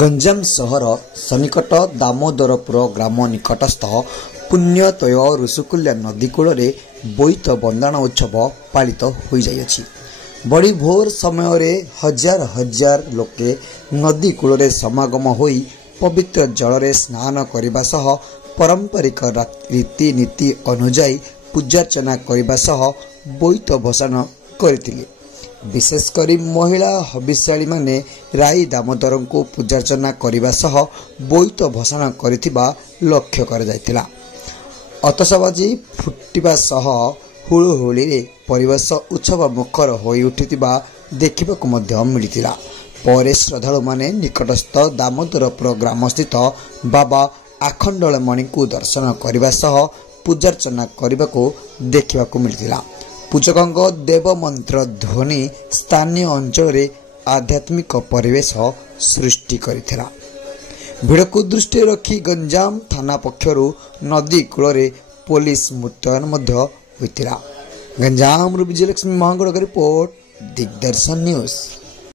गंजाम सहर सन्निकट दामोदरपुर ग्राम निकटस्थ पुण्यतय ऋषिकुल्या नदी कूल बोईत बंदाण उत्सव पालित हो जाइछि। बड़ी भोर समय हजार हजार लोके नदी कूल समागम होई पवित्र जल स्नान करने सह पारंपरिक रीतिनीति अनुजाई पूजार्चना करने सह बोईत भसान करथिले। विशेषकर महिला हबिशाली माने राई दामोदर को पूजार्चना करने सह बोईत भसान करिथिबा लक्ष्य कर जायतिला। अतसबाजी फुटिबा सह हुलुहुली रे परिवेश उत्सव मुखर होई उठितिबा देखिबाकु मध्य मिलितिला। परे श्रद्धालु माने निकटस्थ दामोदरपुर ग्राम स्थित बाबा आखंडलमणि को दर्शन करने सह पूजार्चना करने को देखिबाकु मिलितिला। पूजकों देव मंत्र ध्वनि स्थानीय अंचल रे आध्यात्मिक परिवेश सृष्टि करिथिला। भिड़ को दृष्टि रखी गंजाम थाना पक्षरु नदी कूल पुलिस मुतयन होइतिला। Ganjam Vijayalakshmi Mahagarh report, Digdarshan news.